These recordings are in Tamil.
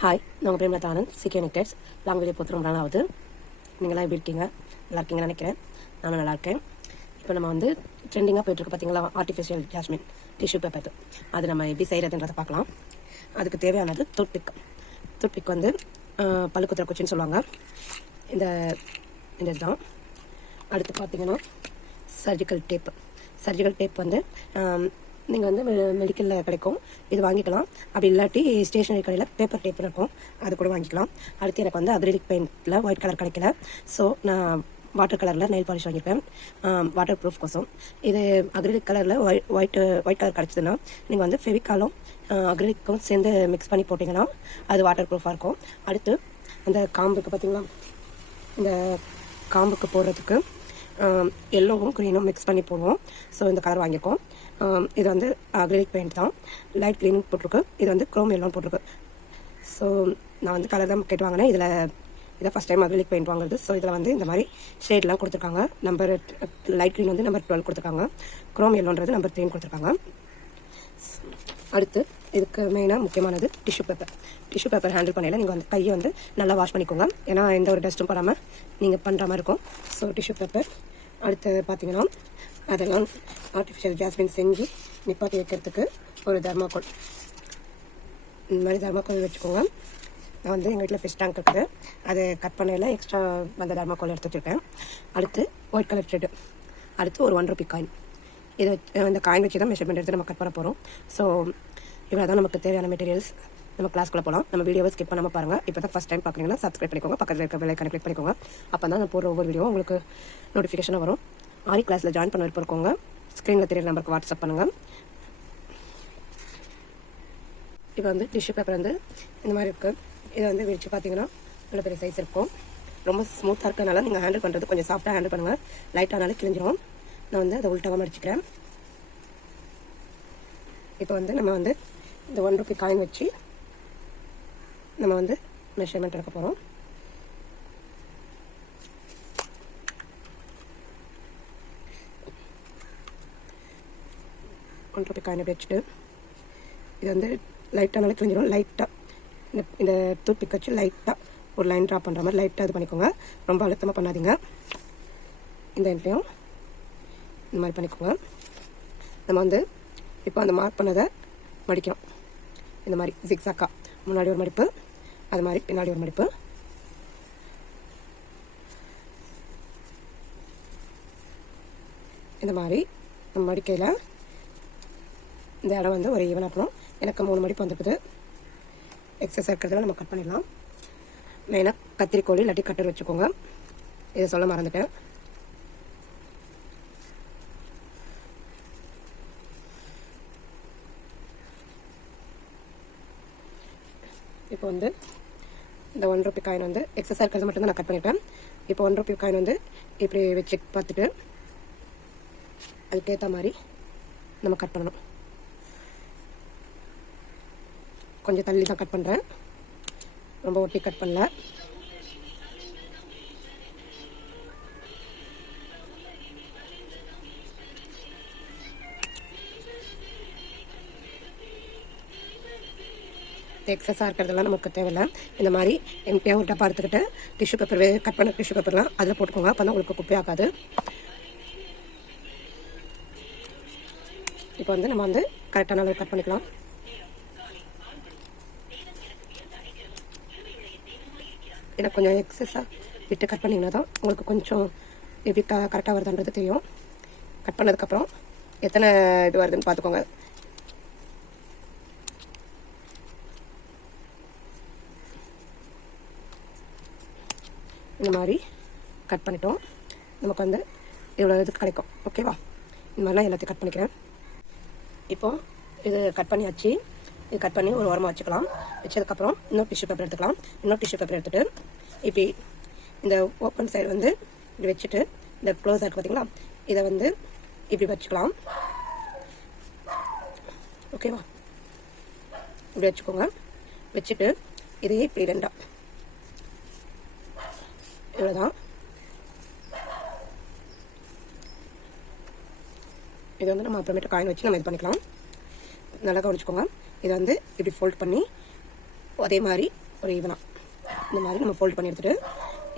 ஹாய், நாங்கள் பிரேமலதா ஆனந்த், சிகே நெக்டர்ஸ். லாங் வீடியோ போட்டு ரொம்ப நாள் ஆகுது. நீங்களாம் எப்படி இருக்கீங்க? நல்லா இருக்கீங்கன்னு நினைக்கிறேன். நானும் நல்லா இருக்கேன். இப்போ நம்ம வந்து ட்ரெண்டிங்காக போயிட்டுருக்கு பார்த்தீங்களா, ஆர்டிஃபிஷியல் ஜாஸ்மின் டிஷ்யூ பேப்பர். அது நம்ம எப்படி செய்கிறதுன்றதை பார்க்கலாம். அதுக்கு தேவையானது டூத்பிக் வந்து பல்லு குத்துற குச்சின்னு சொல்லுவாங்க. இந்த இதுதான். அடுத்து பார்த்தீங்கன்னா சர்ஜிக்கல் டேப் வந்து நீங்கள் வந்து மெடிக்கலில் கிடைக்கும், இது வாங்கிக்கலாம். அப்படி இல்லாட்டி ஸ்டேஷனரி கடையில் பேப்பர் டேப் இருக்கும், அது கூட வாங்கிக்கலாம். அடுத்து எனக்கு வந்து அக்ரிலிக் பெயிண்டில் ஒயிட் கலர் கிடைக்கல, ஸோ நான் வாட்டர் கலரில் நெயில் பாலிஷ் வாங்கியிருக்கேன், வாட்டர் ப்ரூஃப் கோசம். இது அக்ரிலிக் கலரில் ஒயிட் கலர் கிடச்சிதுன்னா நீங்கள் வந்து ஃபெவிகாலும் அக்ரிலிக்கும் சேர்ந்து மிக்ஸ் பண்ணி போட்டிங்கன்னா அது வாட்டர் ப்ரூஃபாக இருக்கும். அடுத்து அந்த காம்புக்கு பார்த்திங்களா, இந்த காம்புக்கு போடுறதுக்கு எல்லோவும் க்ரீனும் மிக்ஸ் பண்ணி போடுவோம். ஸோ இந்த கலர் வாங்கியிருக்கோம். இது வந்து அக்ரிலிக் பெயிண்ட் தான், லைட் க்ரீன் போட்டிருக்கு, இது வந்து க்ரோம் எல்லோன்னு போட்டிருக்கு. ஸோ நான் வந்து கலர் தான் கேட்டு வாங்கினேன். இதை ஃபஸ்ட் டைம் அக்ரிலிக் பெயிண்ட் வாங்குறது. ஸோ இதில் வந்து இந்த மாதிரி ஷேட்லாம் கொடுத்துருக்காங்க. நம்பர் லைட் க்ரீன் வந்து நம்பர் 12 கொடுத்துருக்காங்க, க்ரோம் எல்லோன்றது நம்பர் 3 கொடுத்துருக்காங்க. அடுத்து இதுக்கு மெயினாக முக்கியமானது டிஷ்யூ பேப்பர் ஹேண்டில் பண்ணையில் நீங்கள் வந்து கையை வந்து நல்லா வாஷ் பண்ணிக்கோங்க, ஏன்னா எந்த ஒரு டஸ்ட்டும் படாமல் நீங்கள் பண்ணுற மாதிரி இருக்கும். So tissue paper. அடுத்து பார்த்தீங்கன்னா அதெல்லாம் ஆர்டிஃபிஷியல் ஜாஸ்மின் செஞ்சு நிப்பாட்டி வைக்கிறதுக்கு ஒரு தர்மாக்கோல், இந்த மாதிரி தர்மாக்கோல் வச்சுக்கோங்க. நான் வந்து எங்கள் வீட்டில் ஃபிஷ் டேங்க் இருக்குது, அதை கட் பண்ணையில் எக்ஸ்ட்ரா அந்த தர்மாக்கோல் எடுத்து வச்சுருக்கேன். அடுத்து ஒயிட் கலர் த்ரெட்டு. அடுத்து ஒரு 1 ரூபி காயின். இது இந்த காயின் வச்சு தான் மெஷர்மெண்ட் எடுத்து நம்ம கட் பண்ண போகிறோம். ஸோ இவ்வளோ தான் நமக்கு தேவையான மெட்டீரியல்ஸ். நம்ம கிளாஸ்க்குள்ளே போகலாம். நம்ம வீடியோவை ஸ்கிப் பண்ணாமல் பாருங்கள். இப்போ தான் ஃபஸ்ட் டைம் பார்க்குறீங்கன்னா சப்ஸ்கிரைப் பண்ணிக்கோங்க, பக்கத்தில் இருக்க பெல் ஐகானை கிளிக் பண்ணிக்கோங்க. அப்போ தான் நான் போடுற ஒவ்வொரு வீடியோ உங்களுக்கு நோட்டிஃபிகேஷனாக வரும். ஆரி கிளாஸில் ஜாயின் பண்ண விருப்பம் இருக்கவங்க ஸ்க்ரீனில் தெரியுற நம்பருக்கு வாட்ஸ்அப் பண்ணுங்கள். இப்போ வந்து டிஷ்யூ பேப்பர் வந்து இந்த மாதிரி இருக்குது. இதை வந்து விரிச்சு பார்த்தீங்கன்னா நல்ல பெரிய சைஸ் இருக்கும். ரொம்ப ஸ்மூத்தாக இருக்கிறதுனால நீங்கள் ஹேண்டில் பண்ணுறது கொஞ்சம் சாஃப்டாக ஹேண்டில் பண்ணுங்கள், லைட்டானாலும் கிழிஞ்சிரும். நான் வந்து அதை உள்டாக மடிச்சுக்கிறேன். இப்போ வந்து நம்ம வந்து இந்த 1 ரூபி காயின் வச்சு நம்ம வந்து மெஷர்மெண்ட் எடுக்க போகிறோம். ரூபி காயின் வச்சுட்டு இது வந்து லைட்டாக நல்லா கிழிஞ்சிடும். லைட்டாக இந்த டூத்பிக் வச்சு லைட்டாக ஒரு லைன் ட்ரா பண்ணுற மாதிரி லைட்டாக இது பண்ணிக்கோங்க, ரொம்ப அழுத்தமாக பண்ணாதீங்க. இந்த எண்ட்லையும் இந்த மாதிரி பண்ணிக்கோங்க. நம்ம வந்து இப்போ அந்த மார்க் பண்ணதை மடிக்கிறோம். இந்த மாதிரி ஜிக்ஸாக்கா முன்னாடி ஒரு மடிப்பு, அது மாதிரி பின்னாடி ஒரு மடிப்பு. இந்த மாதிரி நம்ம மடிக்கையில் இந்த இடம் வந்து ஒரு ஈவனாக இருக்கணும். எனக்கு 3 மடிப்பு வந்துருக்குது. எக்ஸஸ் இருக்கிறதுல நம்ம கட் பண்ணிடலாம். மெயினாக கத்திரிக்கோல் இல்லாட்டி கட்டர் வச்சுக்கோங்க, இதை சொல்ல மறந்துட்டேன். இப்போ வந்து இந்த 1 ரூபி காயின் வந்து எக்ஸஸாக இருக்கிறது மட்டும்தான் நான் கட் பண்ணியிருக்கேன். இப்போ 1 ரூபி காயின் வந்து இப்படி வச்சு பார்த்துட்டு அதுக்கேற்ற மாதிரி நம்ம கட் பண்ணணும். கொஞ்சம் தள்ளி தான் கட் பண்ணுறேன், ரொம்ப ஒட்டி கட் பண்ணல. எக்ஸஸாக இருக்கிறதெல்லாம் நமக்கு தேவையில்லை. இந்த மாதிரி எம்டியாக ஒரு டப்பா எடுத்துக்கிட்டு டிஷ்யூ பேப்பர் கட் பண்ண டிஷ்யூ பேப்பர்லாம் அதில் போட்டுக்கோங்க, அப்போ தான் உங்களுக்கு குப்பையாகாது. இப்போ வந்து நம்ம வந்து கரெக்டான அளவு கட் பண்ணிக்கலாம். இதை கொஞ்சம் எக்ஸஸாக விட்டு கட் பண்ணிங்கன்னா தான் உங்களுக்கு கொஞ்சம் எப்படி கரெக்டாக வருதுன்றது தெரியும். கட் பண்ணதுக்கப்புறம் எத்தனை இது வருதுன்னு பார்த்துக்கோங்க. இந்த மாதிரி கட் பண்ணிட்டோம், நமக்கு வந்து இவ்வளோ இது கிடைக்கும். ஓகேவா? இந்த மாதிரிலாம் எல்லாத்தையும் கட் பண்ணிக்கிறேன். இப்போது இது கட் பண்ணியாச்சு. இது கட் பண்ணி ஒரு ஓரமாக வச்சுக்கலாம். வச்சதுக்கப்புறம் இன்னொரு டிஷ்யூ பேப்பர் எடுத்துக்கலாம். இன்னொரு டிஷ்யூ பேப்பர் எடுத்துகிட்டு இப்படி இந்த ஓப்பன் சைடு வந்து இப்படி வச்சுட்டு இந்த க்ளோஸாக இருக்குது பார்த்தீங்களா, இதை வந்து இப்படி வச்சுக்கலாம். ஓகேவா? இப்படி வச்சுக்கோங்க. வச்சுட்டு இதையே இப்படி 2 இவ்வளோதான். இது வந்து நம்ம அப்புறமேட்டு காயின் வச்சு நம்ம இது பண்ணிக்கலாம். நல்லா கவனிச்சுக்கோங்க. இதை வந்து இப்படி ஃபோல்ட் பண்ணி அதே மாதிரி ஒரு ஈவனாக இந்த மாதிரி நம்ம ஃபோல்ட் பண்ணி எடுத்துகிட்டு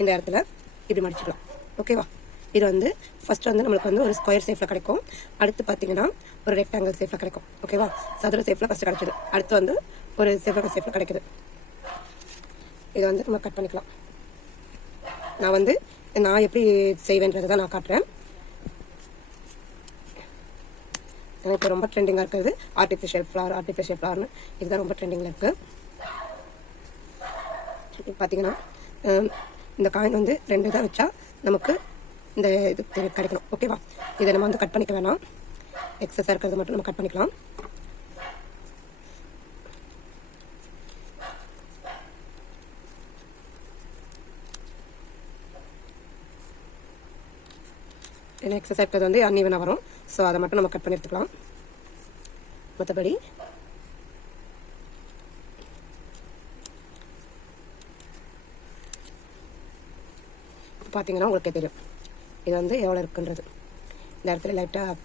இந்த இடத்துல இப்படி மடிச்சுக்கலாம். ஓகேவா? இது வந்து ஃபஸ்ட் வந்து நம்மளுக்கு வந்து ஒரு ஸ்கொயர் ஷேப்பில் கிடைக்கும். அடுத்து பார்த்தீங்கன்னா ஒரு ரெக்டாங்கிள் ஷேப்பில் கிடைக்கும். ஓகேவா? சதுர ஷேப்பில் ஃபஸ்ட்டு கிடைச்சிது. அடுத்து வந்து ஒரு செவ்வக ஷேப்பில் கிடைக்குது. இதை வந்து நம்ம கட் பண்ணிக்கலாம். நான் எப்படி செய்வேன்றதை தான் நான் காட்டுறேன். ஏன்னா இப்போ ரொம்ப ட்ரெண்டிங்காக இருக்கிறது ஆர்டிஃபிஷியல் ஃப்ளவர்னு இதுதான் ரொம்ப ட்ரெண்டிங்கில் இருக்குது. இப்போ பார்த்தீங்கன்னா இந்த காயின் வந்து 2 இதாக வச்சா நமக்கு இந்த இது கிடைக்கணும். ஓகேவா? இதை நம்ம வந்து கட் பண்ணிக்க வேணாம். எக்ஸஸாக இருக்கிறது மட்டும் நம்ம கட் பண்ணிக்கலாம். ஏன்னா எக்ஸஸாக இருக்கிறது வந்து அன்ஈவனாக வரும். ஸோ அதை மட்டும் நம்ம கட் பண்ணி எடுத்துக்கலாம். மற்றபடி பார்த்தீங்கன்னா உங்களுக்கே தெரியும் இது வந்து எவ்வளோ இருக்குன்றது. இந்த இடத்துல லைட்டாக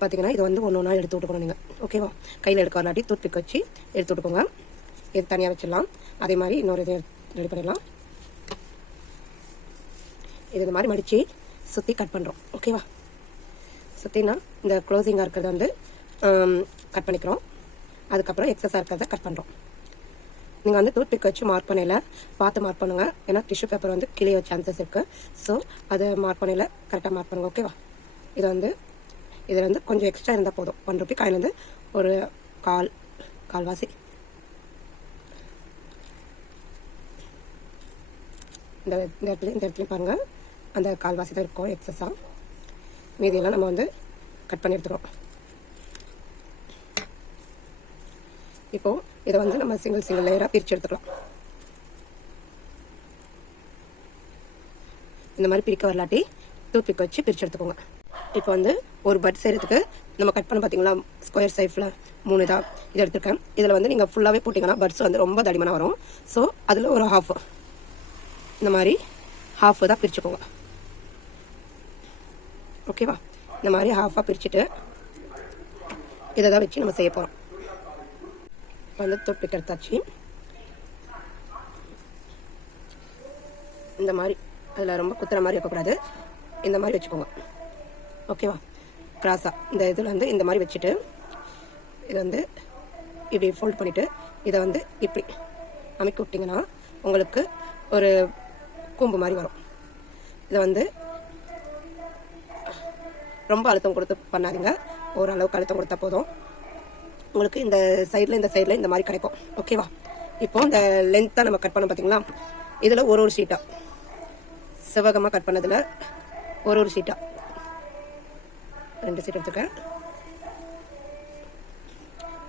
பார்த்தீங்கன்னா இது வந்து ஒன்று ஒன்றா எடுத்து விட்டுக்கணும் நீங்கள். ஓகேவா? கையில் எடுக்க வரலாட்டி டூத்பிக் வச்சு எடுத்து விட்டுக்கோங்க. இது தனியாக வச்சிடலாம். அதே மாதிரி இன்னொரு இது ரெடி பண்ணிடலாம். இது இந்த மாதிரி மடித்து சுற்றி கட் பண்ணுறோம். ஓகேவா? சுற்றினா இந்த க்ளோசிங்காக இருக்கிறத வந்து கட் பண்ணிக்கிறோம். அதுக்கப்புறம் எக்ஸஸாக இருக்கிறத கட் பண்ணுறோம். நீங்கள் வந்து டூத்பிக் வச்சு மார்க் பண்ணையில் பார்த்து மார்க் பண்ணுங்கள். ஏன்னா டிஷ்யூ பேப்பர் வந்து கிளிய சான்சஸ் இருக்குது. ஸோ அதை மார்க் பண்ணையில் கரெக்டாக மார்க் பண்ணுங்கள். ஓகேவா? இதில் வந்து கொஞ்சம் எக்ஸ்ட்ரா இருந்தால் போதும். 1 ரூபி காயின் வந்து ஒரு கால்வாசி இந்த இடத்துலையும் பாருங்கள், அந்த கால்வாசி தான் இருக்கும் எக்ஸஸாக. மீதியெல்லாம் நம்ம வந்து கட் பண்ணி எடுத்துக்கிறோம். இப்போது இதை வந்து நம்ம சிங்கிள் லேயராக பிரித்து எடுத்துக்கலாம். இந்த மாதிரி பிரிக்க வரலாட்டி டூத்பிக் வச்சு பிரித்து எடுத்துக்கோங்க. இப்போ வந்து ஒரு பட் செய்கிறதுக்கு நம்ம கட் பண்ண பார்த்தீங்களா ஸ்கொயர் ஷேப்பில் 3 இதாக இது எடுத்துருக்கேன். இதில் வந்து நீங்கள் ஃபுல்லாகவே போட்டிங்கன்னா பட்ஸ் வந்து ரொம்ப தடிமனாக வரும். ஸோ அதில் ஒரு ஹாஃப் இந்த மாதிரி ஹாஃப் தான் பிரிச்சுக்கோங்க. ஓகேவா? இந்த மாதிரி ஹாஃபாக பிரிச்சுட்டு இதை தான் வச்சு நம்ம செய்ய போகிறோம். வந்து டூத்பிக் எடுத்தாச்சு. இந்த மாதிரி அதில் ரொம்ப குத்துற மாதிரி வைக்கக்கூடாது. இந்த மாதிரி வச்சுக்கோங்க. ஓகேவா? கிராஸாக இந்த இதில் வந்து இந்த மாதிரி வச்சுட்டு இதை வந்து இப்படி ஃபோல்ட் பண்ணிவிட்டு இதை வந்து இப்படி அமைக்க விட்டிங்கன்னா உங்களுக்கு ஒரு கூம்பு மாதிரி வரும். இதை வந்து ரொம்ப அழுத்தம் கொடுத்து பண்ணாதீங்க. ஓரளவுக்கு அழுத்தம் கொடுத்தா போதும். உங்களுக்கு இந்த சைடில் இந்த மாதிரி கிடைக்கும். ஓகேவா? இப்போ இந்த லென்த்தாக நம்ம கட் பண்ண பார்த்தீங்களா, இதில் ஒரு ஷீட்டாக செவ்வகமாக கட் பண்ணதில் ஒரு ஷீட்டாக 2 ஷீட் எடுத்துருக்கேன்.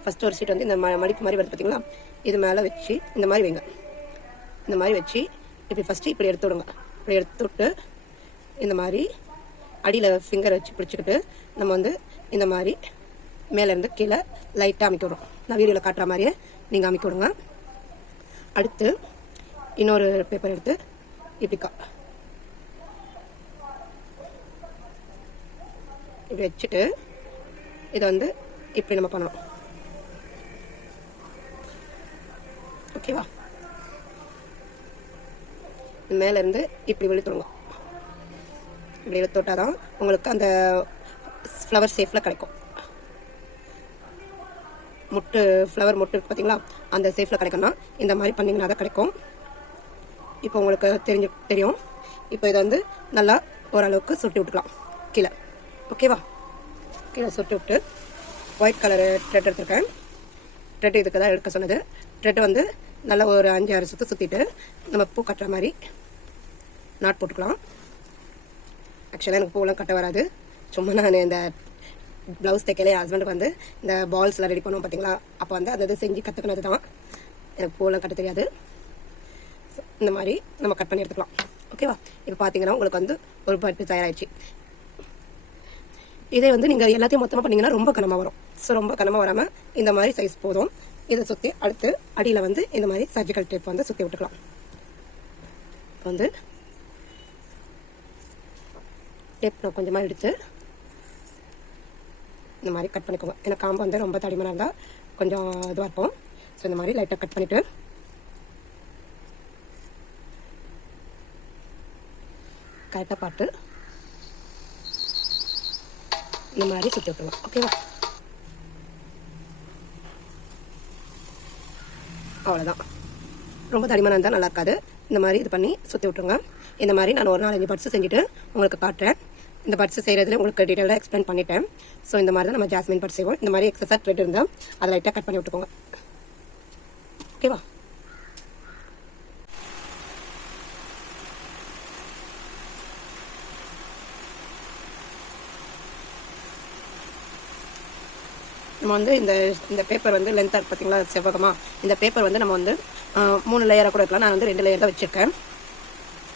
ஃபஸ்ட்டு ஒரு ஷீட் வந்து இந்த மடிப்பு மாதிரி வருது பார்த்தீங்களா, இது மேலே வச்சு இந்த மாதிரி வைங்க. இந்த மாதிரி வச்சு இப்படி ஃபஸ்ட்டு இப்படி எடுத்து விடுங்க. இப்படி எடுத்து விட்டு இந்த மாதிரி அடியில் ஃபிங்கரை வச்சு பிடிச்சிக்கிட்டு நம்ம வந்து இந்த மாதிரி மேலேருந்து கீழே லைட்டாக அமைக்க விடுறோம். நான் வீடியோவில் காட்டுற மாதிரியே நீங்கள் அமைக்க விடுங்க. அடுத்து இன்னொரு பேப்பர் எடுத்து இப்படி இப்படி வச்சுட்டு இதை வந்து இப்படி நம்ம பண்ணணும். ஓகேவா? மேலேருந்து இப்படி இழுத்துடுங்க. இப்படி இழுத்து விட்டால் தான் உங்களுக்கு அந்த ஃப்ளவர் ஷேப்பில் கிடைக்கும். ஃப்ளவர் மொட்டு இருக்குது பார்த்தீங்களா, அந்த ஷேப்பில் கிடைக்கும்னா இந்த மாதிரி பண்ணிங்கன்னா தான் கிடைக்கும். இப்போ உங்களுக்கு தெரியும். இப்போ இதை வந்து நல்லா ஓரளவுக்கு சுட்டி விட்டுக்கலாம் கீழே. ஓகேவா? கீழே சுட்டி விட்டு ஒயிட் கலரு த்ரெட் எடுத்துருக்கேன். த்ரெட் இதுக்கு தான் எடுக்க சொன்னது. த்ரெட் வந்து நல்லா ஒரு 5-6 சுற்று சுற்றிட்டு நம்ம பூ கட்டுற மாதிரி நாட் போட்டுக்கலாம். ஆக்சுவலாக எனக்கு பூவெல்லாம் கட்ட வராது. சும்மா நான் இந்த ப்ளவுஸ் தைக்கல என் ஹஸ்பண்டுக்கு வந்து இந்த பால்ஸ்லாம் ரெடி பண்ணுவோம் பார்த்தீங்களா, அப்போ வந்து அது செஞ்சு கற்றுக்கினது தான். எனக்கு பூவெல்லாம் கட்ட தெரியாது. இந்த மாதிரி நம்ம கட் பண்ணி எடுத்துக்கலாம். ஓகேவா? இப்போ பார்த்தீங்கன்னா உங்களுக்கு வந்து ஒரு பட்டு தயாராகிடுச்சு. இதே வந்து நீங்கள் எல்லாத்தையும் மொத்தமாக பண்ணிங்கன்னா ரொம்ப கனமாக வரும். ஸோ ரொம்ப கனமாக வராமல் இந்த மாதிரி சைஸ் போதும். இதை சுற்றி அடுத்து அடியில் வந்து இந்த மாதிரி சர்ஜிக்கல் டேப் வந்து சுற்றி விட்டுக்கலாம். இப்போ வந்து டேப் நான் கொஞ்சமாக எடுத்து இந்த மாதிரி கட் பண்ணிக்கோங்க. ஏன்னா காம்பு வந்து ரொம்ப தடிமனாக இருந்தால் கொஞ்சம் இதுவாக இருக்கும். ஸோ இந்த மாதிரி லைட்டாக கட் பண்ணிவிட்டு கரெக்டாக பார்த்து இந்த மாதிரி சுற்றி விட்டுருவோம். ஓகேவா? அவ்வளோதான். ரொம்ப தடிமனாக இருந்தால் நல்லா இருக்காது. இந்த மாதிரி இது பண்ணி சுற்றி விட்டுருங்க. இந்த மாதிரி நான் ஒரு 4-5 பட்ஸ் செஞ்சுட்டு உங்களுக்கு காட்டுறேன். இந்த பட்ஸ் செய்கிறதுல உங்களுக்கு டீட்டெயிலாக எக்ஸ்பிளைன் பண்ணிட்டேன். ஸோ இந்த மாதிரி தான் நம்ம ஜாஸ்மின் பட்ஸ் செய்வோம். இந்த மாதிரி எக்ஸஸாக த்ரெட் இருந்தால் அதை லைட்டாக கட் பண்ணி விட்டுக்கோங்க. ஓகேவா? நம்ம வந்து இந்த பேப்பர் வந்து லென்த்தாக இருக்குது பார்த்தீங்களா, செவ்வகமாக. இந்த பேப்பர் வந்து நம்ம வந்து 3 லேயராக கூட இருக்கலாம். நான் வந்து 2 லேயர் தான் வச்சுருக்கேன்.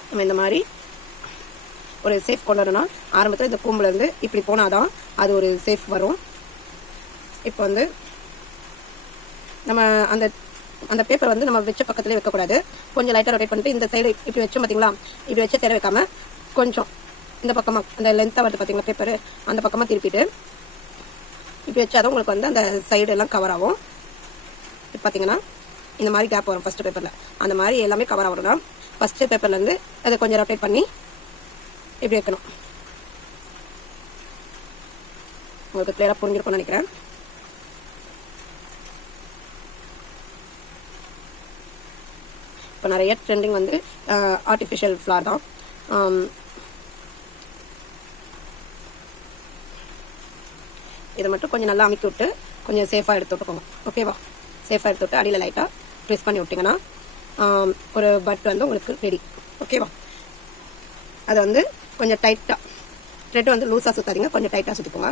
நம்ம இந்த மாதிரி ஒரு சேஃப் கொண்டு வரணும்னா ஆரம்பத்தில் இந்த கூம்புலேருந்து இப்படி போனால் தான் அது ஒரு சேஃப் வரும். இப்போ வந்து நம்ம அந்த பேப்பர் வந்து நம்ம வச்ச பக்கத்துலேயே வைக்கக்கூடாது. கொஞ்சம் லைட்டாக ரொட்டேட் பண்ணிட்டு இந்த சைடு இப்படி வச்சோம் பார்த்தீங்களா, இப்படி வச்ச சைடை வைக்காமல் கொஞ்சம் இந்த பக்கமாக அந்த லென்த்தாக வருது பார்த்தீங்களா பேப்பரு, அந்த பக்கமாக திருப்பிட்டு இப்படி வச்சாதான் உங்களுக்கு வந்து அந்த சைடு எல்லாம் கவர் ஆகும். இப்போ பார்த்தீங்கன்னா இந்த மாதிரி கேப் வரும் ஃபஸ்ட்டு பேப்பரில். அந்த மாதிரி எல்லாமே கவர் ஆகணும்னா ஃபஸ்ட்டு பேப்பர்லேருந்து அதை கொஞ்சம் ரொட்டேட் பண்ணி இப்படி வைக்கணும். உங்களுக்கு கிளியராக புரிஞ்சிருக்கும்னு நினைக்கிறேன். இப்போ நிறைய ட்ரெண்டிங் வந்து ஆர்டிஃபிஷியல் ஃப்ளார் தான். இதை மட்டும் கொஞ்சம் நல்லா அமைக்கி விட்டு கொஞ்சம் சேஃபாக எடுத்து விட்டுக்கோங்க. ஓகேவா? சேஃபாக எடுத்து விட்டு அடியில் லைட்டாக ப்ரெஸ் பண்ணி விட்டிங்கன்னா ஒரு பட் வந்து உங்களுக்கு ரெடி. ஓகேவா? அதை வந்து கொஞ்சம் டைட்டாக த்ரெட் வந்து லூஸாக சுற்றாதீங்க, கொஞ்சம் டைட்டாக சுற்றிக்கோங்க.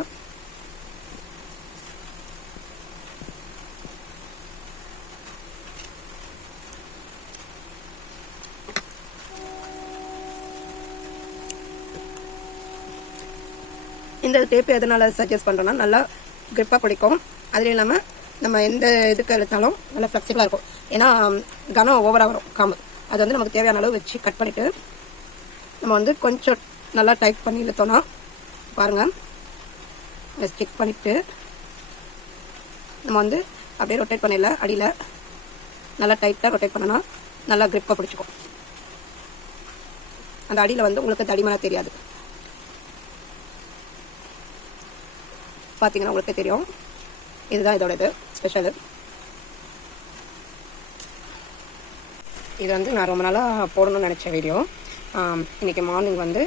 இந்த டேப்பு எதனால் சஜஸ்ட் பண்ணுறோன்னா நல்லா கிரிப்பாக பிடிக்கும். அதுவும் இல்லாமல் நம்ம எந்த இதுக்கு எடுத்தாலும் நல்லா ஃப்ளெக்சிபிளாக இருக்கும். ஏன்னா கனம் ஓவராக வரும் காம்பு. அது வந்து நமக்கு தேவையான அளவு வச்சு கட் பண்ணிவிட்டு நம்ம வந்து கொஞ்சம் நல்லா டைட் பண்ணி இழுத்தோன்னா பாருங்கள், ஸ்டிக் பண்ணிவிட்டு நம்ம வந்து அப்படியே ரொட்டேட் பண்ணிடல, அடியில் நல்லா டைட்டாக ரொட்டேட் பண்ணனா நல்லா கிரிப்பாக பிடிச்சிக்கும். அந்த அடியில் வந்து உங்களுக்கு தடிமனாக தெரியாது. பார்த்தீங்கன்னா உங்களுக்கே தெரியும். இதுதான் இதோட இது ஸ்பெஷலு. இது வந்து நான் ரொம்ப நாளாக போடணும்னு நினச்ச வீடியோ. இன்றைக்கி மார்னிங் வந்து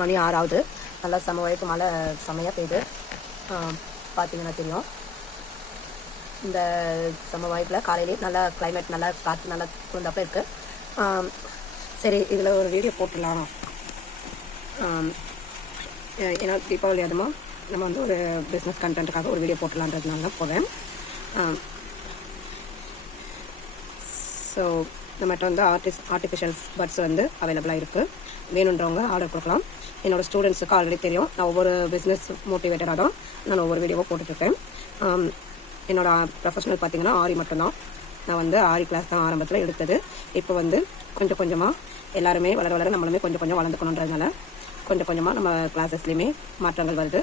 மணி 6 ஆகுது. நல்லா செம வயக்கு மழை செமையாக பெய்யுது. பார்த்தீங்கன்னா தெரியும். இந்த செம வாய்ப்பில் காலையிலேயே நல்லா கிளைமேட் நல்லா காற்று நல்லா குளிர்ந்தாப்பில் இருக்குது. சரி, இதில் ஒரு வீடியோ போட்டுடலாம். ஏன்னா தீபாவளி அதுமா நம்ம வந்து ஒரு பிஸ்னஸ் கண்டென்ட்டுக்காக ஒரு வீடியோ போட்டலான்றதுனால போவேன். ஸோ நம்மகிட்ட வந்து ஆர்டிஃபிஷியல் பட்ஸ் வந்து அவைலபிளாக இருக்குது. வேணுன்றவங்க ஆர்டர் கொடுக்கலாம். என்னோடய ஸ்டூடெண்ட்ஸுக்கு ஆல்ரெடி தெரியும். நான் ஒவ்வொரு பிஸ்னஸ் மோட்டிவேட்டராக தான் நான் ஒவ்வொரு வீடியோவாக போட்டுட்ருக்கேன். என்னோடய ப்ரொஃபஷனல் பார்த்திங்கன்னா ஆரி மட்டும்தான். நான் வந்து ஆரி கிளாஸ் தான் ஆரம்பத்தில் எடுத்தது. இப்போ வந்து கொஞ்சம் கொஞ்சமாக எல்லாருமே வளர வளர நம்மளுமே கொஞ்சம் கொஞ்சம் வளர்ந்துக்கணுன்றதுனால கொஞ்சம் கொஞ்சமாக நம்ம கிளாஸஸ்லேயுமே மாற்றங்கள் வருது.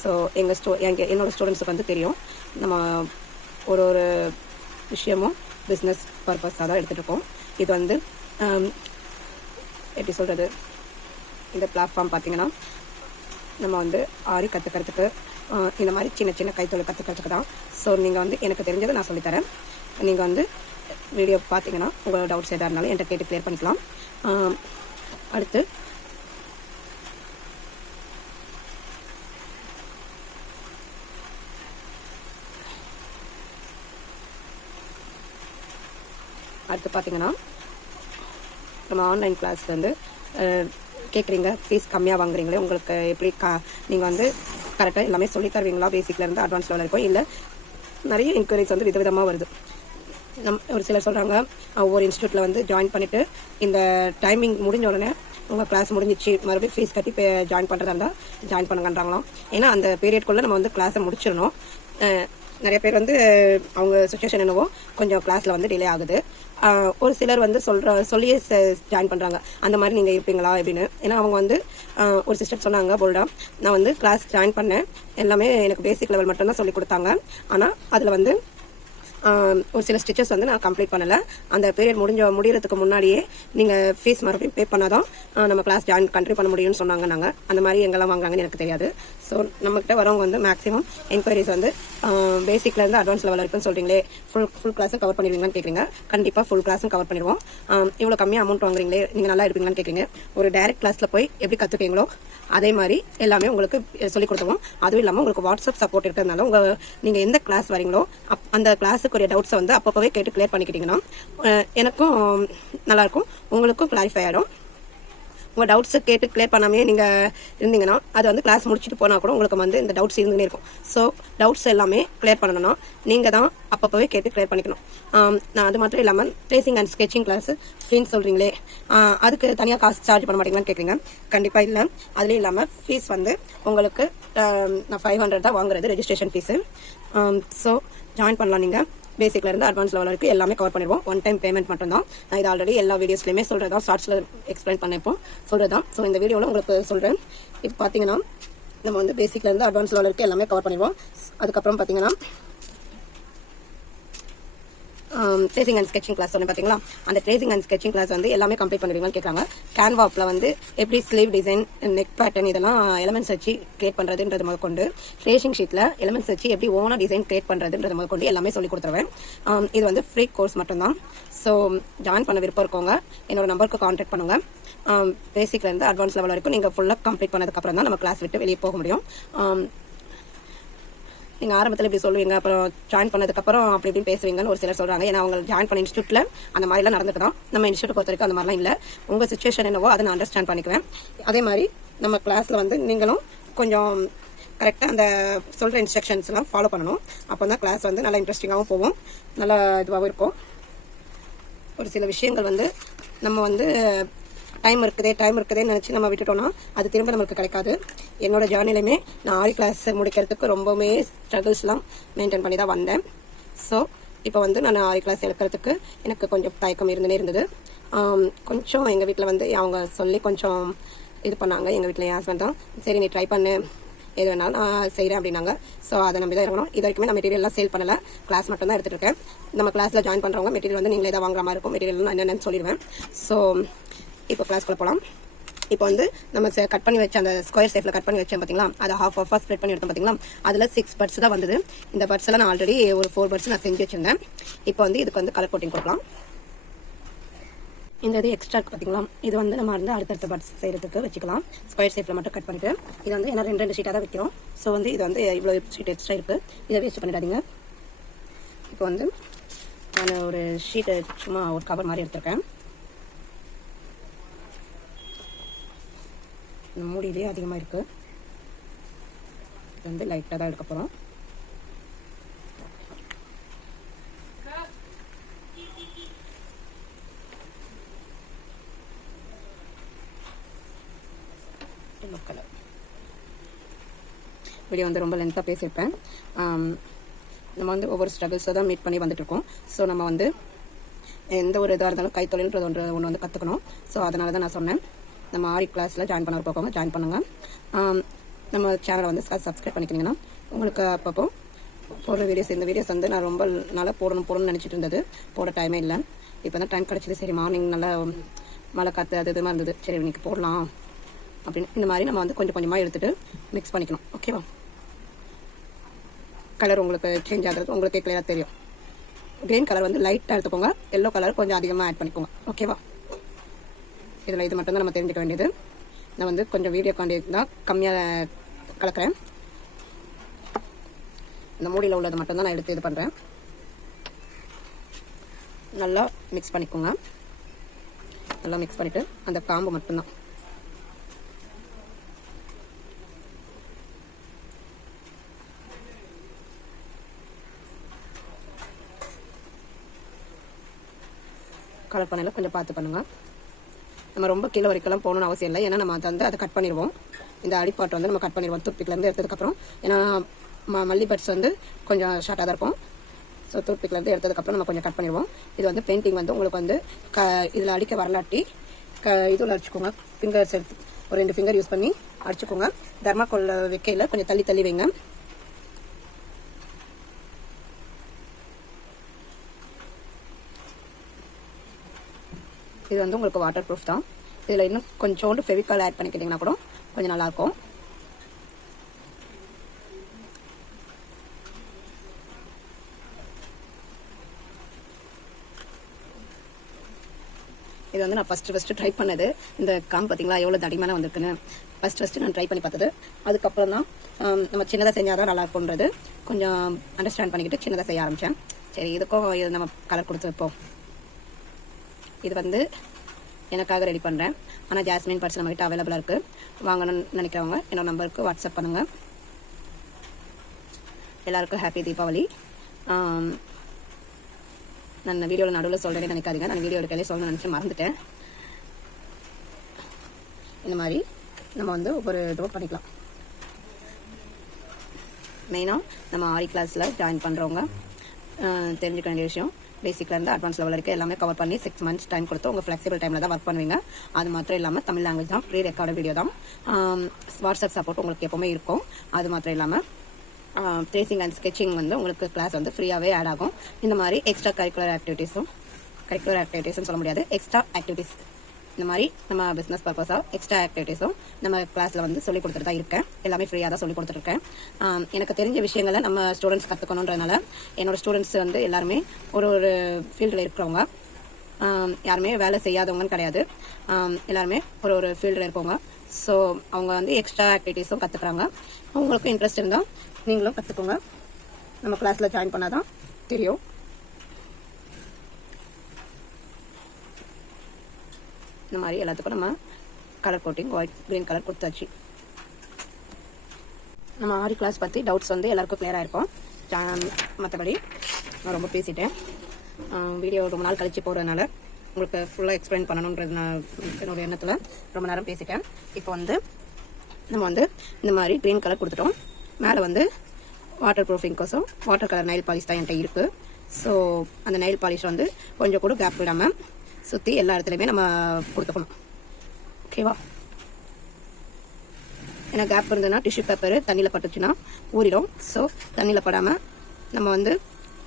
ஸோ என்னோடய ஸ்டூடெண்ட்ஸுக்கு வந்து தெரியும் நம்ம ஒரு விஷயமும் பிஸ்னஸ் பர்பஸாக தான் எடுத்துகிட்ருக்கோம். இது வந்து எப்படி சொல்கிறது, இந்த பிளாட்ஃபார்ம் பார்த்திங்கன்னா நம்ம வந்து ஆரி கற்றுக்கிறதுக்கு இந்த மாதிரி சின்ன சின்ன கைத்தொழில் கற்றுக்கிறதுக்கு தான். ஸோ நீங்கள் வந்து எனக்கு தெரிஞ்சதை நான் சொல்லித்தரேன். நீங்கள் வந்து வீடியோ பார்த்தீங்கன்னா உங்களோட டவுட்ஸ் எதாக இருந்தாலும் என்கிட்ட கேட்டு கிளியர் பண்ணிக்கலாம். அடுத்து பார்த்தீங்கன்னா நம்ம ஆன்லைன் கிளாஸ்லேருந்து கேட்குறீங்க, ஃபீஸ் கம்மியாக வாங்குறீங்களே, உங்களுக்கு எப்படி நீங்கள் வந்து கரெக்டாக எல்லாமே சொல்லி தருவீங்களா, பேசிக்லேருந்து அட்வான்ஸ் லெவலில் இருக்கும், இல்லை நிறைய என்கொயரிஸ் வந்து விதவிதமாக வருது. ஒரு சிலர் சொல்கிறாங்க ஒவ்வொரு இன்ஸ்டியூட்டில் வந்து ஜாயின் பண்ணிவிட்டு இந்த டைமிங் முடிஞ்ச உடனே உங்கள் கிளாஸ் முடிஞ்சிச்சு மறுபடியும் ஃபீஸ் கட்டி ஜாயின் பண்ணுறதா இருந்தால் ஜாயின் பண்ணுங்கன்றாங்களாம். ஏன்னா அந்த பீரியட்குள்ளே நம்ம வந்து கிளாஸை முடிச்சிடணும். நிறைய பேர் வந்து அவங்க சுச்சுவேஷன் என்னவோ கொஞ்சம் கிளாஸில் வந்து டிலே ஆகுது. ஒரு சிலர் வந்து சொல்லியே ஜாயின் பண்ணுறாங்க. அந்த மாதிரி நீங்கள் இருப்பீங்களா அப்படின்னு. ஏன்னா அவங்க வந்து ஒரு சிஸ்டர் சொன்னாங்க போல்டா, நான் வந்து கிளாஸ் ஜாயின் பண்ணேன், எல்லாமே எனக்கு பேசிக் லெவல் மட்டும்தான் சொல்லி கொடுத்தாங்க. ஆனால் அதில் வந்து ஒரு சில ஸ்டிச்சஸ் வந்து நான் கம்ப்ளீட் பண்ணலை. அந்த பீரியட் முடியறதுக்கு முன்னாடியே நீங்கள் ஃபீஸ் மறுபடியும் பே பண்ணாதான் நம்ம கிளாஸ் கண்டினியூ பண்ண முடியும்னு சொன்னாங்க. நாங்கள் அந்த மாதிரி எங்கெல்லாம் வாங்குறாங்கன்னு எனக்கு தெரியாது. ஸோ நம்மகிட்ட வரவங்க வந்து மேக்ஸிமம் என்கொயரிஸ் வந்து பேசிக்லேருந்து அட்வான்ஸ் லெவல் இருக்குன்னு சொல்கிறீங்களே, ஃபுல் கிளாஸும் கவர் பண்ணிடுவீங்கன்னு கேட்குறீங்க. கண்டிப்பாக ஃபுல் கிளாஸும் கவர் பண்ணிடுவோம். இவ்வளோ கம்மியாக அமௌண்ட் வாங்குறீங்களே, நீங்கள் நல்லா இருப்பீங்களான்னு கேட்குறீங்க. ஒரு டைரக்ட் கிளாஸில் போய் எப்படி கற்றுப்பீங்களோ அதே மாதிரி எல்லாமே உங்களுக்கு சொல்லிக் கொடுத்துருவோம். அதுவும் இல்லாமல் உங்களுக்கு வாட்ஸ்அப் சப்போர்ட் இருக்கிறதுனால நீங்கள் எந்த கிளாஸ் வரீங்களோ அந்த கிளாஸுக்குரிய டவுட்ஸை வந்து அப்பப்போவே கேட்டு கிளியர் பண்ணிக்கிட்டீங்கன்னா எனக்கும் நல்லாயிருக்கும், உங்களுக்கும் கிளாரிஃபை ஆகிடும். உங்கள் டவுட்ஸை கேட்டு கிளியர் பண்ணாமே நீங்கள் இருந்தீங்கன்னா அது வந்து கிளாஸ் முடிச்சுட்டு போனால் கூட உங்களுக்கு வந்து இந்த டவுட்ஸ் இருந்துகிட்டே இருக்கும். ஸோ டவுட்ஸ் எல்லாமே கிளியர் பண்ணணும்னா நீங்கள் தான் அப்பப்போவே கேட்டு கிளியர் பண்ணிக்கணும். நான் அது மட்டும் இல்லாமல் ட்ரேசிங் அண்ட் ஸ்கெட்சிங் கிளாஸ் ஃப்ரீன்னு சொல்கிறீங்களே, அதுக்கு தனியாக காசு சார்ஜ் பண்ண மாட்டீங்களான்னு கேட்குறீங்க. கண்டிப்பாக இல்லை. அதுலேயும் இல்லாமல் ஃபீஸ் வந்து உங்களுக்கு நான் 500 தான் வாங்குறது ரெஜிஸ்ட்ரேஷன் ஃபீஸு. ஸோ ஜாயின் பண்ணலாம். நீங்கள் பேசிக்லேருந்து அட்வான்ஸ் லெவல் வரைக்கும் எல்லாமே கவர் பண்ணிடுவோம். ஒன் டைம் பேமெண்ட் மட்டும் தான். நான் இது ஆல்ரெடி எல்லா வீடியோஸ்லையுமே சொல்கிறதா, ஷார்ட்ஸில் எக்ஸ்பிளைன் பண்ணிப்போம் சொல்கிறதான். ஸோ இந்த வீடியோவில் உங்களுக்கு சொல்கிறேன். இப்போ பார்த்தீங்கன்னா நம்ம வந்து பேசிக்லேருந்து அட்வான்ஸ் லெவல் வரைக்கும் எல்லாமே கவர் பண்ணிடுவோம். அதுக்கப்புறம் பார்த்தீங்கன்னா ட்ரேசிங் அண்ட் ஸ்கெட்சிங் கிளாஸ் சொன்னேன் பார்த்தீங்களா, அந்த ட்ரேசிங் அண்ட் ஸ்கெட்சிங் கிளாஸ் வந்து எல்லாமே கம்ப்ளீட் பண்ணிடுவீங்கன்னு கேட்குறாங்க. கேன்வாப்பில் வந்து எப்படி ஸ்லீவ் டிசைன், நெக் பேட்டர்ன் இதெல்லாம் எலமெண்ட்ஸ் வச்சு கிரியேட் பண்ணுறதுன்றது முதற்கொண்டு, ட்ரேசிங் ஷீட்டில் எலமெண்ட்ஸ் வச்சு எப்படி ஓனாக டிசைன் கிரியேட் பண்ணுறதுன்றது முதற்கொண்டு எல்லாமே சொல்லி கொடுத்துருவேன். இது வந்து ஃப்ரீ கோர்ஸ் மட்டும்தான். ஸோ ஜாயின் பண்ண விருப்பம் இருக்கவங்க என்னோட நம்பருக்கு கான்டாக்ட் பண்ணுங்கள். பேசிக்லேருந்து அட்வான்ஸ் லெவல் வரைக்கும் நீங்கள் ஃபுல்லாக கம்ப்ளீட் பண்ணதுக்கப்புறம் தான் நம்ம கிளாஸ் விட்டு வெளியே போக முடியும். நீங்கள் ஆரம்பத்தில் இப்படி சொல்லுவீங்க, அப்புறம் ஜாயின் பண்ணதுக்கப்புறம் அப்படி இப்படின்னு பேசுவீங்கன்னு ஒரு சிலர் சொல்கிறாங்க. ஏன்னா அவங்க ஜாயின் பண்ண இன்ஸ்டியூட்டில் அந்த மாதிரிலாம் நடந்துட்டு தான். நம்ம இன்ஸ்டியூட் பொறுத்த வரைக்கும் அந்த மாதிரிலாம் இல்லை. உங்கள் சுச்சுவேஷன் என்னவோ அதை நான் அண்டர்ஸ்டாண்ட் பண்ணிக்குவேன். அதே மாதிரி நம்ம கிளாஸில் வந்து நீங்களும் கொஞ்சம் கரெக்டாக அந்த சொல்கிற இன்ஸ்ட்ரக்ஷன்ஸ்லாம் ஃபாலோ பண்ணணும். அப்போ தான் கிளாஸ் வந்து நல்லா இன்ட்ரெஸ்டிங்காகவும் போகும், நல்லா இதுவாகவும் இருக்கும். ஒரு சில விஷயங்கள் வந்து நம்ம வந்து டைம் இருக்குதேன்னு நினச்சி நம்ம விட்டுட்டோம்னா அது திரும்ப நம்மளுக்கு கிடைக்காது. என்னோட ஜேர்னிலையுமே நான் ஆரி கிளாஸ் முடிக்கிறதுக்கு ரொம்பவுமே ஸ்ட்ரகிள்ஸ்லாம் மெயின்டைன் பண்ணி தான் வந்தேன். ஸோ இப்போ வந்து நான் ஆரி கிளாஸ் எடுக்கிறதுக்கு எனக்கு கொஞ்சம் தயக்கம் இருந்தது. கொஞ்சம் எங்கள் வீட்டில் வந்து அவங்க சொல்லி கொஞ்சம் இது பண்ணாங்க. எங்கள் வீட்டில் என் ஹஸ்பண்ட் தான் சரி நீ ட்ரை பண்ணு, எது வேணாலும் நான் செய்கிறேன் அப்படின்னாங்க. ஸோ அதை நம்பி தான் இருக்கணும். இது வரைக்குமே நான் மெட்டீரியல்லாம் சேல் பண்ணலை, கிளாஸ் மட்டும் தான் எடுத்துகிட்டு இருக்கேன். நம்ம கிளாஸில் ஜாயின் பண்ணுறவங்க மெட்டீரியல் வந்து நீங்களே தான் வாங்குற மாதிரி இருக்கும். மெட்டீரியல் நான் என்னென்னு சொல்லிடுவேன். ஸோ இப்போ கிளாஸ்க்குள்ளே போகலாம். இப்போ வந்து நம்ம கட் பண்ணி வச்ச அந்த ஸ்கொயர் ஷேப்பில் கட் பண்ணி வச்சேன் பார்த்தீங்களா, அதை ஹாஃபாக ஸ்ப்ரெட் பண்ணி எடுத்தோம் பார்த்தீங்களா, அதில் 6 பர்ட்ஸ் தான் வந்தது. இந்த பர்ட்ஸெல்லாம் நான் ஆல்ரெடி ஒரு 4 பர்ட்ஸ் நான் செஞ்சு வச்சுருந்தேன். இப்போ வந்து இதுக்கு வந்து கலர் கோட்டிங் கொடுக்கலாம். இந்த இது எக்ஸ்ட்ரா இருக்குது பார்த்தீங்களா, இது வந்து நம்ம வந்து அடுத்தடுத்த பர்ட்ஸ் செய்கிறதுக்கு வச்சுக்கலாம். ஸ்கொயர் ஷேப்பில் மட்டும் கட் பண்ணிவிட்டு இது வந்து ஏன்னா 2 ஷீட்டாக தான் வைக்கிறோம். ஸோ வந்து இது வந்து இவ்வளோ ஷீட் எக்ஸ்ட்ரா இருக்குது, இதை வேஸ்ட் பண்ணிடாதீங்க. இப்போ வந்து நான் ஒரு ஷீட்டை சும்மா ஒரு கவர் மாதிரி எடுத்துருக்கேன். மூடியிலே அதிகமாக இருக்குது, இது வந்து லைட்டாக தான் எடுக்க போகிறோம். Yellow colour. வீடியோ வந்து ரொம்ப லென்த்தாக பேசியிருப்பேன். நம்ம வந்து ஒவ்வொரு ஸ்ட்ரகிள்ஸை தான் மீட் பண்ணி வந்துட்டுருக்கோம். ஸோ நம்ம வந்து எந்த ஒரு இதாக இருந்தாலும் கைத்தொழில்ன்றது ஒன்று வந்து கற்றுக்கணும். ஸோ அதனால தான் நான் சொன்னேன், நம்ம ஆரி கிளாஸில் ஜாயின் பண்ண போக்கவங்க ஜாயின் பண்ணுங்கள். நம்ம சேனலை வந்து சப்ஸ்கிரைப் பண்ணிக்கிங்கன்னா உங்களுக்கு அப்பப்போ போடுற வீடியோஸ், இந்த வீடியோஸ் வந்து நான் ரொம்ப நாளாக போடணும்னு நினச்சிட்டு இருந்தது, போட டைமே இல்லை. இப்போ தான் டைம் கிடச்சிது. சரி மார்னிங் நல்லா மழை காற்று அது இதுமாக இருந்தது, சரி இன்னைக்கு போடலாம் அப்படின்னு. இந்த மாதிரி நம்ம வந்து கொஞ்சம் கொஞ்சமாக எடுத்துகிட்டு மிக்ஸ் பண்ணிக்கணும். ஓகேவா? கலர் உங்களுக்கு சேஞ்ச் ஆகிறது உங்களுக்கு கிளியராக தெரியும். க்ரீன் கலர் வந்து லைட்டாக எடுத்துக்கோங்க, எல்லோ கலர் கொஞ்சம் அதிகமாக ஆட் பண்ணிக்கோங்க. ஓகேவா? இதில் இது மட்டும்தான் நம்ம தெரிஞ்சுக்க வேண்டியது. நான் வந்து கொஞ்சம் வீடியோ காண்டி தான் கம்மியாக கலக்கிறேன். இந்த மூடியில் உள்ளது மட்டும்தான் நான் எடுத்து இது பண்ணுறேன். நல்லா மிக்ஸ் பண்ணிக்கோங்க. நல்லா மிக்ஸ் பண்ணிவிட்டு அந்த காம்பு மட்டும்தான் கலர் பண்ணல கொஞ்சம் பார்த்து பண்ணுங்கள். நம்ம ரொம்ப கீழே வரைக்கும் போகணும்னு அவசியம் இல்லை, ஏன்னா நம்ம அதை கட் பண்ணிடுவோம். இந்த அடிப்பாட்டை வந்து நம்ம கட் பண்ணிடுவோம் டூத்பிக்லேருந்து எடுத்ததுக்கப்புறம். ஏன்னா மல்லி பட்ஸ் வந்து கொஞ்சம் ஷார்ட்டாக தான் இருக்கும். ஸோ டூத்பிக்லேருந்து எடுத்ததுக்கப்புறம் நம்ம கொஞ்சம் கட் பண்ணிடுவோம். இது வந்து பெயிண்டிங் வந்து உங்களுக்கு வந்து இதில் அடிக்க வரலாட்டி இதில் அடிச்சுக்கோங்க. ஃபிங்கர்ஸ் எடுத்து ஒரு 2 ஃபிங்கர் யூஸ் பண்ணி அடிச்சுக்கோங்க. தர்மாக்கோல் வைக்கையில் கொஞ்சம் தள்ளி வைங்க. இது வந்து உங்களுக்கு வாட்டர் ப்ரூஃப் தான். இதில் இன்னும் கொஞ்சோண்டு ஃபெவிகால் ஆட் பண்ணிக்கிட்டிங்கன்னா கூட கொஞ்சம் நல்லாயிருக்கும். இது வந்து நான் ஃபஸ்ட்டு ட்ரை பண்ணது. இந்த காம்பு பார்த்தீங்களா எவ்வளோ தடிமான வந்திருக்குன்னு. ஃபஸ்ட்டு நான் ட்ரை பண்ணி பார்த்தது. அதுக்கப்புறம் தான் நம்ம சின்னதாக செஞ்சால் தான் நல்லா இருக்கும்ன்றது கொஞ்சம் அண்டர்ஸ்டாண்ட் பண்ணிக்கிட்டு சின்னதாக செய்ய ஆரம்பித்தேன். சரி, இதுக்கும் இது நம்ம கலர் கொடுத்து வைப்போம். இது வந்து எனக்காக ரெடி பண்ணுறேன். ஆனால் ஜாஸ்மின் பர்ஸ் நம்மகிட்ட அவைலபிளாக இருக்குது. வாங்கணும்னு நினைக்கிறவங்க என்னோட நம்பருக்கு வாட்ஸ்அப் பண்ணுங்கள். எல்லாருக்கும் ஹாப்பி தீபாவளி. நான் வீடியோவில் நடுவில் சொல்கிறேன்னு நினைக்காதீங்க. நான் வீடியோ எடுக்கலே சொல்லணும்னு நினச்சி மறந்துட்டேன். இந்த மாதிரி நம்ம வந்து ஒவ்வொரு இதுவும் பண்ணிக்கலாம். மெயினாக நம்ம ஆரி கிளாஸில் ஜாயின் பண்ணுறவங்க தெரிஞ்சுக்க வேண்டிய விஷயம், பேசிக்லேருந்து அட்வான்ஸ் லெவல் வரைக்கும் எல்லாமே கவர் பண்ணி 6 months டைம் கொடுத்து உங்கள் ஃப்ளெக்சிபிள் டைமில் தான் ஒர்க் பண்ணுவீங்க. அது மாத்திரம் இல்லாமல் தமிழ் லாங்குவேஜ் தான், ப்ரீ ரெக்கார்டு வீடியோ தான். வாட்ஸ்அப் சப்போர்ட் உங்களுக்கு எப்போவுமே இருக்கும். அது மாத்திரம் இல்லாமல் ட்ரேசிங் அண்ட் ஸ்கெட்சிங் வந்து உங்களுக்கு கிளாஸ் வந்து ஃப்ரீயாகவே ஆட் ஆகும். இந்த மாதிரி எக்ஸ்ட்ரா கரிக்குலர் ஆக்டிவிட்டீஸ்னு சொல்ல முடியாது, எக்ஸ்ட்ரா ஆக்டிவிட்டீஸ், இந்த மாதிரி நம்ம பிஸ்னஸ் பர்பஸாக எக்ஸ்ட்ரா ஆக்டிவிட்டீஸும் நம்ம கிளாஸில் வந்து சொல்லிக் கொடுத்துட்டு தான் இருக்கேன். எல்லாமே ஃப்ரீயாக தான் சொல்லிக் கொடுத்துருக்கேன். எனக்கு தெரிஞ்ச விஷயங்களை நம்ம ஸ்டூடெண்ட்ஸ் கற்றுக்கணுன்றதுனால என்னோடய ஸ்டூடெண்ட்ஸ் வந்து எல்லாருமே ஒரு ஃபீல்டில் இருக்கிறவங்க, யாருமே வேலை செய்யாதவங்கன்னு கிடையாது. எல்லாருமே ஒரு ஃபீல்டில் இருப்பவங்க. ஸோ அவங்க வந்து எக்ஸ்ட்ரா ஆக்டிவிட்டீஸும் கற்றுக்குறாங்க. அவங்களுக்கும் இன்ட்ரெஸ்ட் இருந்தால் நீங்களும் கற்றுக்கோங்க. நம்ம கிளாஸில் ஜாயின் பண்ணால் தான் தெரியும். இந்த மாதிரி எல்லாத்துக்கும் நம்ம colour coating white green colour கொடுத்தாச்சு. நம்ம ஆரி கிளாஸ் பற்றி டவுட்ஸ் வந்து எல்லாருக்கும் கிளியராக இருக்கும். மற்றபடி நான் ரொம்ப பேசிட்டேன். வீடியோ ரொம்ப நாள் கழித்து போகிறதுனால உங்களுக்கு ஃபுல்லாக எக்ஸ்பிளைன் பண்ணணுன்றது நான் என்னோடய எண்ணத்தில் ரொம்ப நேரம் பேசிட்டேன். இப்போ வந்து நம்ம வந்து இந்த மாதிரி க்ரீன் கலர் கொடுத்துட்டோம். மேலே வந்து வாட்டர் ப்ரூஃபிங்கோசம் வாட்டர் கலர் நெயில் பாலிஷ் தான் என்கிட்ட இருக்குது. ஸோ அந்த நெயில் பாலிஷ் வந்து கொஞ்சம் கூட கேப் விடாமல் சுற்றி எல்லா இடத்துலையுமே நம்ம கொடுத்துக்கணும். ஓகேவா? ஏன்னா கேப் இருந்ததுன்னா டிஷ்யூ பேப்பர் தண்ணியில் பட்டுச்சுன்னா ஊறிடும். ஸோ தண்ணியில் படாமல் நம்ம வந்து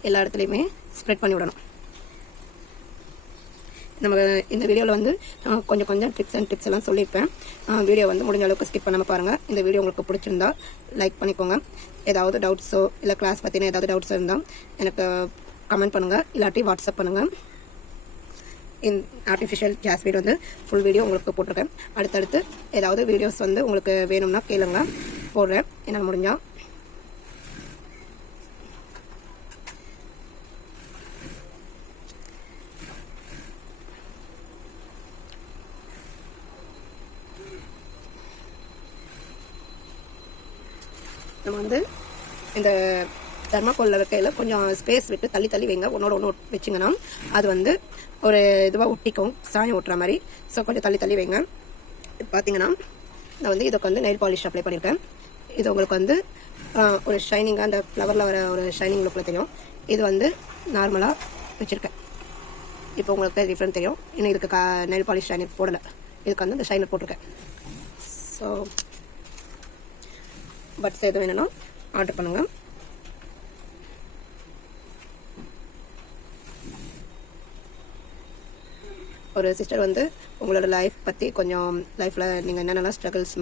எல்லா இடத்துலையுமே ஸ்ப்ரெட் பண்ணி விடணும். நம்ம இந்த வீடியோவில் வந்து கொஞ்சம் ட்ரிக்ஸ் அண்ட் டிப்ஸ் எல்லாம் சொல்லியிருப்பேன். வீடியோ வந்து முடிஞ்ச அளவுக்கு ஸ்கிப் பண்ணாமல் பாருங்கள். இந்த வீடியோ உங்களுக்கு பிடிச்சிருந்தா லைக் பண்ணிக்கோங்க. ஏதாவது டவுட்ஸோ இல்லை கிளாஸ் பற்றின ஏதாவது டவுட்ஸோ இருந்தால் எனக்கு கமெண்ட் பண்ணுங்கள், இல்லாட்டி வாட்ஸ்அப் பண்ணுங்கள். ஆர்டிஃபிஷியல் ஜாஸ்மின் வந்து ஃபுல் வீடியோ உங்களுக்கு போட்டிருக்கேன். அடுத்தடுத்து ஏதாவது வீடியோஸ் வந்து உங்களுக்கு வேணும்னா கேளுங்க, போடுறேன் என்னால் முடிஞ்சால். நம்ம வந்து இந்த தெர்மாக்கோலில் வைக்கையில் கொஞ்சம் ஸ்பேஸ் விட்டு தள்ளி வைங்க. ஒன்றோட ஒன்று வச்சிங்கன்னா அது வந்து ஒரு இதுவாக ஒட்டிக்கும், சாயம் ஓட்டுற மாதிரி. ஸோ கொஞ்சம் தள்ளி வைங்க. பார்த்தீங்கன்னா நான் வந்து இதுக்கு வந்து நெயில் பாலிஷ் அப்ளை பண்ணியிருக்கேன். இது உங்களுக்கு வந்து ஒரு ஷைனிங்காக அந்த ஃப்ளவரில் வர ஒரு ஷைனிங் லுக்கில் தெரியும். இது வந்து நார்மலாக வச்சுருக்கேன். இப்போ உங்களுக்கு டிஃப்ரெண்ட் தெரியும். இன்னும் இதுக்கு நெயில் பாலிஷ் ஷைனர் போடலை, இதுக்கு வந்து இந்த ஷைனர் போட்டிருக்கேன். ஸோ பட்ஸ் எது வேணும்னா ஆர்டர் பண்ணுங்கள். ஒரு சிஸ்டர் வந்து உங்களோட லைஃப் பற்றி கொஞ்சம் லைஃப்பில் நீங்கள் என்னென்னலாம் ஸ்ட்ரகிள்ஸ்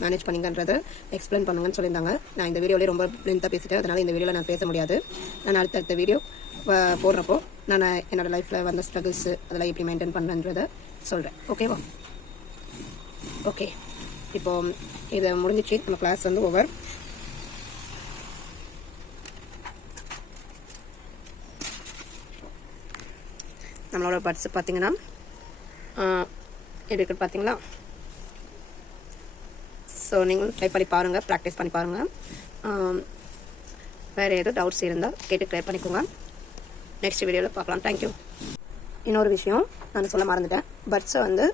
மேனேஜ் பண்ணிங்கன்றதை எக்ஸ்பிளைன் பண்ணுங்கன்னு சொல்லியிருந்தாங்க. நான் இந்த வீடியோலேயே ரொம்ப லென்த்தாக பேசிட்டேன். அதனால் இந்த வீடியோவில் நான் பேச முடியாது. நான் அடுத்த வீடியோ போடுறப்போ நான் என்னோடய லைஃப்பில் வந்த ஸ்ட்ரகிள்ஸு அதெல்லாம் எப்படி மெயின்டைன் பண்ணுன்றதை சொல்கிறேன். ஓகேவா? ஓகே, இப்போது இதை முடிஞ்சிச்சு. நம்ம கிளாஸ் வந்து ஓவர். நம்மளோட பட்ஸ் பார்த்தீங்கன்னா எப்படி இருக்குது பார்த்தீங்களா? ஸோ நீங்களும் ட்ரை பண்ணி பாருங்கள், ப்ராக்டிஸ் பண்ணி பாருங்கள். வேறு ஏதோ டவுட்ஸ் இருந்தால் கேட்டு ட்ரை பண்ணிக்கோங்க. நெக்ஸ்ட் வீடியோவில் பார்க்கலாம். தேங்க்யூ. இன்னொரு விஷயம் நான் சொல்ல மறந்துட்டேன். பட்ஸை வந்து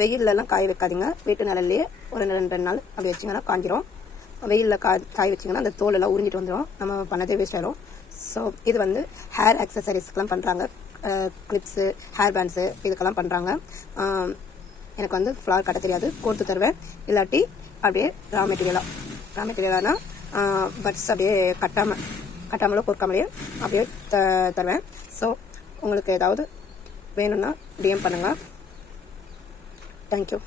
வெயிலெலாம் காய வைக்காதீங்க. வீட்டு நிலையிலேயே ஒரு 2 நாள் அப்படி வச்சிங்கன்னா காஞ்சிரும். வெயிலில் காய வச்சிங்கன்னா அந்த தோலெல்லாம் உறிஞ்சிட்டு வந்துடும். நம்ம பண்ணதே வேஸ்ட் ஆகிடும். ஸோ இது வந்து ஹேர் அக்சசரிஸ்க்கெலாம் பண்ணுறாங்க. கிளிப்ஸு, ஹேர் பேண்ட்ஸு இதுக்கெல்லாம் பண்ணுறாங்க. எனக்கு வந்து ஃப்ளார் கட்ட தெரியாது, கோர்த்து தருவேன். இல்லாட்டி அப்படியே ரா மெட்டீரியலானா பட்ஸ் அப்படியே கட்டாமலோ பொறுக்காமலேயே அப்படியே தருவேன். ஸோ உங்களுக்கு ஏதாவது வேணும்னா டிஎம் பண்ணுங்கள். தேங்க்யூ.